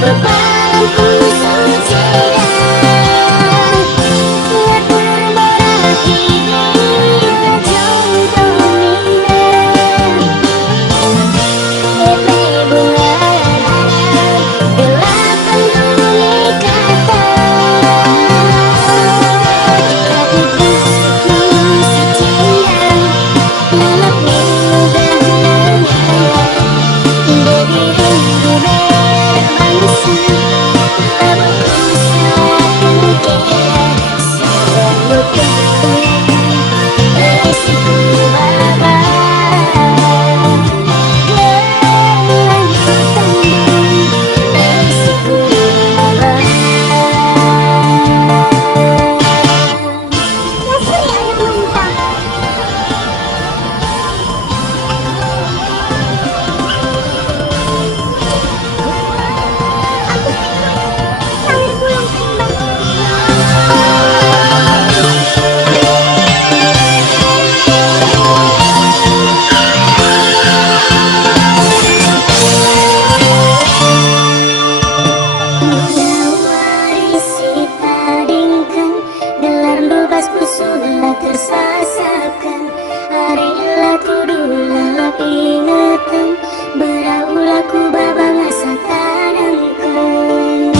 Bebanku suci dan kuat berberat hingga jodoh indah. Epe bunga delapan bumi kata hatiku suci dan malam mudah menghayal berdiriku berbangsa tabuku seakan kira sebelum terisiku baba gelang hutan terisiku baba. Nasri anak luntang sawir pulang Udah warisi tadingkan gelar bebasku sudah tersasapkan. Marilah kudulah ingatan beraulah ku babang asa tanamkan.